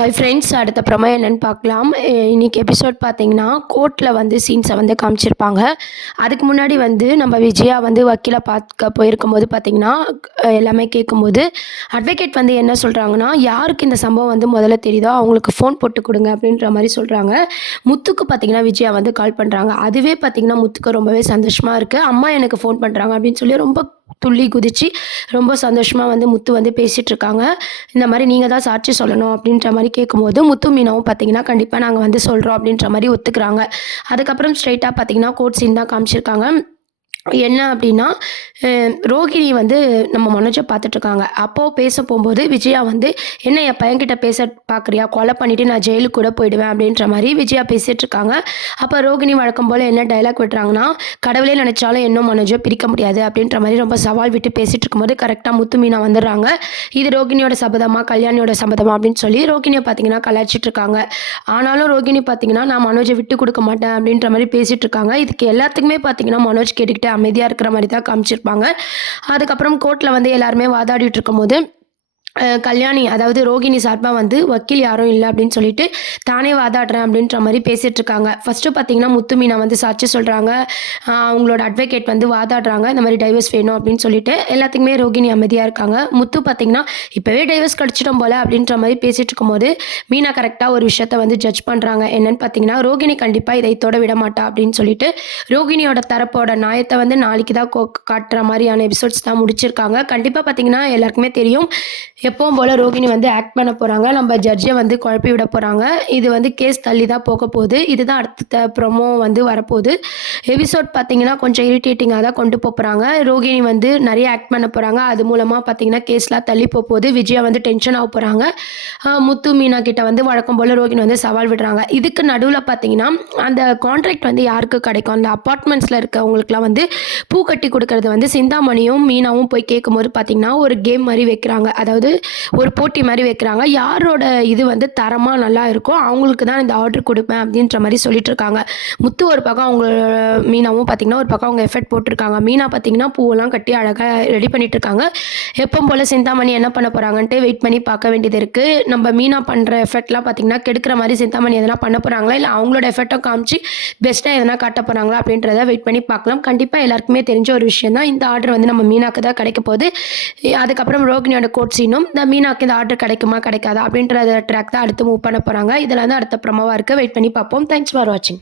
Hi friends, அடுத்த promo என்னன்னு பார்க்கலாம். இன்னைக்கு எபிசோட் பார்த்தீங்கன்னா, கோர்ட்ல வந்து சீன்ஸை வந்து காமிச்சிருப்பாங்க. அதுக்கு முன்னாடி வந்து நம்ம விஜயா வந்து வக்கீல பார்க்க போயிருக்கும்போது பார்த்தீங்கன்னா, எல்லாமே கேட்கும்போது, அட்வொகேட் வந்து என்ன சொல்கிறாங்கன்னா, யாருக்கு இந்த சம்பவம் வந்து முதல்ல தெரியுதோ அவங்களுக்கு ஃபோன் போட்டு கொடுங்க அப்படின்ற மாதிரி சொல்கிறாங்க. முத்துக்கு பார்த்தீங்கன்னா விஜயா வந்து கால் பண்ணுறாங்க. அதுவே பார்த்தீங்கன்னா முத்துக்கு ரொம்பவே சந்தோஷமாக இருக்குது. அம்மா எனக்கு ஃபோன் பண்ணுறாங்க அப்படின்னு சொல்லி ரொம்ப துள்ளி குதிச்சு ரொம்ப சந்தோஷமாக வந்து முத்து வந்து பேசிகிட்டு இருக்காங்க. இந்த மாதிரி நீங்கள் தான் சாட்சி சொல்லணும் அப்படின்ற மாதிரி கேட்கும்போது முத்து மீனாவும் பார்த்தீங்கன்னா கண்டிப்பாக நாங்கள் வந்து சொல்கிறோம் அப்படின்ற மாதிரி ஒத்துக்கிறாங்க. அதுக்கப்புறம் ஸ்ட்ரெயிட்டாக பார்த்தீங்கன்னா கோர்ட் சீன் தான் காமிச்சிருக்காங்க. என்ன அப்படின்னா, ரோகிணி வந்து நம்ம மனோஜை பார்த்துட்ருக்காங்க. அப்போது பேச போகும்போது விஜயா வந்து, "என்ன என் பையன்கிட்ட பேச பார்க்குறியா? கொலை பண்ணிவிட்டு நான் ஜெயிலுக்கு கூட போயிடுவேன்." அப்படின்ற மாதிரி விஜயா பேசிகிட்ருக்காங்க. அப்போ ரோகிணி வழக்கம் போல் என்ன டயலாக் விடுறாங்கன்னா, "கடவுளே நினச்சாலும் இன்னும் மனோஜை பிரிக்க முடியாது." அப்படின்ற மாதிரி ரொம்ப சவால் விட்டு பேசிகிட்டு இருக்கும்போது கரெக்டாக முத்து மீனா வந்துடுறாங்க. இது ரோகிணியோட சபதமா, கல்யாணியோட சபதமா அப்படின்னு சொல்லி ரோகிணியை பார்த்தீங்கன்னா கலாய்ச்சிட்ருக்காங்க. ஆனாலும் ரோகிணி பார்த்தீங்கன்னா, "நான் மனோஜை விட்டு கொடுக்க மாட்டேன்." அப்படின்ற மாதிரி பேசிகிட்ருக்காங்க. இதுக்கு எல்லாத்துக்குமே பார்த்தீங்கன்னா மனோஜ் கேட்டுக்கிட்டு அமைதியாக இருக்கிற மாதிரி தான் காமிச்சிருப்பாங்க. அதுக்கப்புறம் கோர்ட்டில் வந்து எல்லாருமே வாதாடிட்டு இருக்கும்போது கல்யாணி அதாவது ரோகிணி சார்பாக வந்து வக்கீல் யாரும் இல்லை அப்படின்னு சொல்லிட்டு தானே வாதாடுறேன் அப்படின்ற மாதிரி பேசிகிட்டு இருக்காங்க. ஃபஸ்ட்டு பார்த்தீங்கன்னா முத்து மீனா வந்து சாட்சி சொல்கிறாங்க. அவங்களோட அட்வொகேட் வந்து வாதாடுறாங்க, இந்த மாதிரி டைவர்ஸ் வேணும் அப்படின்னு சொல்லிட்டு. எல்லாத்துக்குமே ரோகிணி அமைதியாக இருக்காங்க. முத்து பார்த்தீங்கன்னா இப்போவே டைவர்ஸ் கிடச்சிட்டோம் போல அப்படின்ற மாதிரி பேசிகிட்டு இருக்கும்போது மீனா கரெக்டாக ஒரு விஷயத்த வந்து ஜட்ஜ் பண்ணுறாங்க. என்னன்னு பார்த்தீங்கன்னா, ரோகிணி கண்டிப்பாக இதை தொட விட மாட்டா அப்படின்னு சொல்லிட்டு ரோகிணியோட தரப்போட நியாயத்தை வந்து நாளைக்கு தான் காட்டுற மாதிரியான எபிசோட்ஸ் தான் முடிச்சிருக்காங்க. கண்டிப்பாக பார்த்தீங்கன்னா எல்லாருக்குமே தெரியும், எப்பவும் போல் ரோகிணி வந்து ஆக்ட் பண்ண போகிறாங்க. நம்ம ஜட்ஜை வந்து குழப்பி விட போகிறாங்க. இது வந்து கேஸ் தள்ளி தான் போக போகுது. இதுதான் அடுத்த ப்ரொமோ வந்து வரப்போகுது. எபிசோட் பார்த்தீங்கன்னா கொஞ்சம் இரிட்டேட்டிங்காக தான் கொண்டு போகிறாங்க. ரோகிணி வந்து நிறைய ஆக்ட் பண்ண போகிறாங்க. அது மூலமாக பார்த்தீங்கன்னா கேஸ்லாம் தள்ளி போகுது. விஜயா வந்து டென்ஷன் ஆக போகிறாங்க. முத்து மீனா கிட்ட வந்து வழக்கம் போல் ரோகிணி வந்து சவால் விடுறாங்க. இதுக்கு நடுவில் பார்த்தீங்கன்னா அந்த கான்ட்ராக்ட் வந்து யாருக்கு கிடைக்கும்? அந்த அப்பார்ட்மெண்ட்ஸில் இருக்கவங்களுக்குலாம் வந்து பூ கட்டி கொடுக்கறது வந்து சிந்தாமணியும் மீனாவும் போய் கேட்கும்போது பார்த்தீங்கன்னா ஒரு கேம் மாதிரி வைக்கிறாங்க. அதாவது ஒரு போட்டி மாதிரி வைக்கிறாங்க. யாரோட இது வந்து தரமாக நல்லா இருக்கோ அவங்களுக்கு தான் இந்த ஆர்டர் கொடுப்பேன் அப்படின்ற மாதிரி சொல்லிட்டு இருக்காங்க. முத்து ஒரு பக்கம் அவங்க மீனாவும் பார்த்தீங்கன்னா ஒரு பக்கம் அவங்க எஃபர்ட் போட்டிருக்காங்க. மீனா பார்த்தீங்கன்னா பூவெல்லாம் கட்டி அழகாக ரெடி பண்ணிட்டு இருக்காங்க. எப்பவும் போல் சிந்தாமணி என்ன பண்ண போகிறாங்கன்ட்டு வெயிட் பண்ணி பார்க்க வேண்டியது இருக்குது. நம்ம மீனா பண்ணுற எஃபர்ட்லாம் பார்த்தீங்கன்னா கெடுக்கிற மாதிரி சிந்தாமணி எதனா பண்ண போகிறாங்களா, இல்லை அவங்களோட எஃபர்ட்டும் காமிச்சு பெஸ்ட்டாக எதனா காட்ட போகிறாங்களா அப்படின்றத வெயிட் பண்ணி பார்க்கலாம். கண்டிப்பாக எல்லாருக்குமே தெரிஞ்ச ஒரு விஷயம் தான், இந்த ஆர்டர் வந்து நம்ம மீனாக்கு தான் கிடைக்க போகுது. அதுக்கப்புறம் ரோகிணியோட கோட் சீனும் இந்த மீனாக்கு இந்த ஆர்டர் கிடைக்குமா கிடைக்காதா அப்படின்ற ட்ராக் தான் அடுத்து மூவ் பண்ண போகிறாங்க. இதில் வந்து அடுத்த ப்ரமோவாக இருக்குது. வெயிட் பண்ணி பார்ப்போம். தேங்க்ஸ் ஃபார் வாட்சிங்.